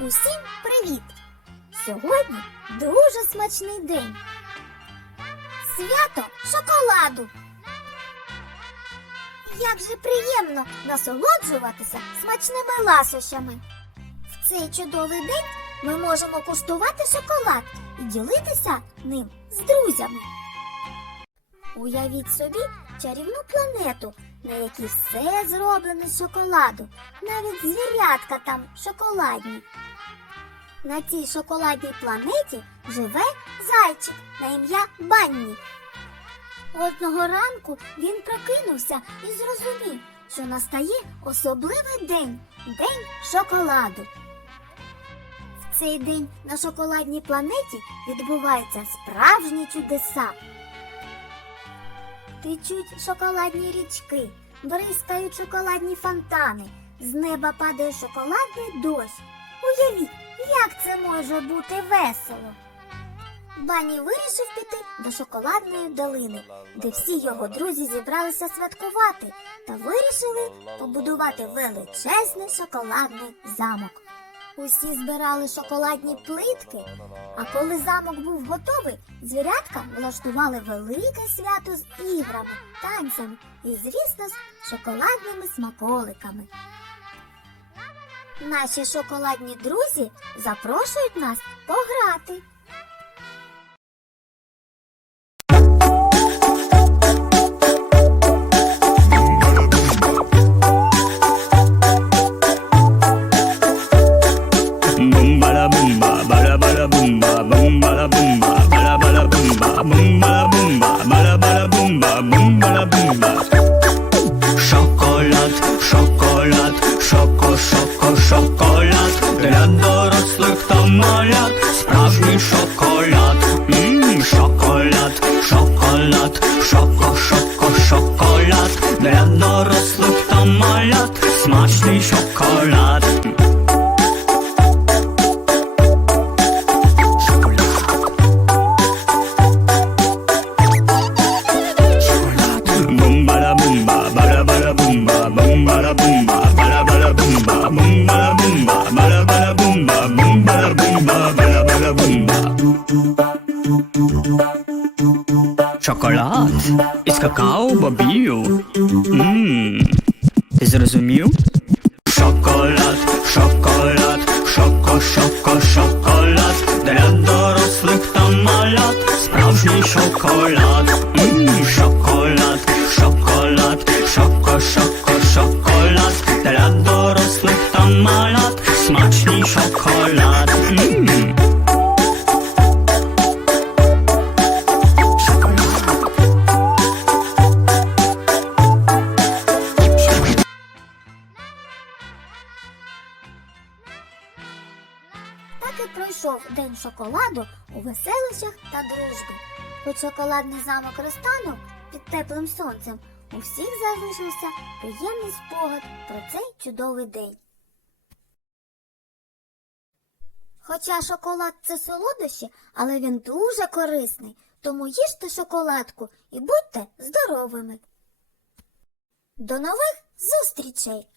Усім привіт! Сьогодні дуже смачний день. Свято шоколаду. Як же приємно насолоджуватися смачними ласощами. В цей чудовий день ми можемо куштувати шоколад і ділитися ним з друзями. Уявіть собі чарівну планету, на якій все зроблено з шоколаду, навіть звірятка там шоколадні. На цій шоколадній планеті живе зайчик на ім'я Банні. Одного ранку він прокинувся і зрозумів, що настає особливий день день шоколаду. В цей день на шоколадній планеті відбуваються справжні чудеса. Течуть шоколадні річки, бризкають шоколадні фонтани, з неба падає шоколадний дощ. Уявіть, як це може бути весело. Бані вирішив піти до шоколадної долини, де всі його друзі зібралися святкувати та вирішили побудувати величезний шоколадний замок. Усі збирали шоколадні плитки, а коли замок був готовий, звірятка влаштували велике свято з іграми, танцями і, звісно, з шоколадними смаколиками. Наші шоколадні друзі запрошують нас пограти. Шоколад, шоко, шоко, шоколад Для дорослих та малят Справжній шоколад Ммм, шоколад, шоколад, шоко, шоко, шоколад Для дорослих та малят Смачний Шоколад із какао бобію. Ммм. Ти зрозумів? Шоколад, шоколад, шоко, шоко, шоколад пройшов день шоколаду у веселищах та дружбі. Хоч шоколадний замок розтанув під теплим сонцем, у всіх залишився приємний спогад про цей чудовий день. Хоча шоколад це солодощі, але він дуже корисний, тому їжте шоколадку і будьте здоровими. До нових зустрічей!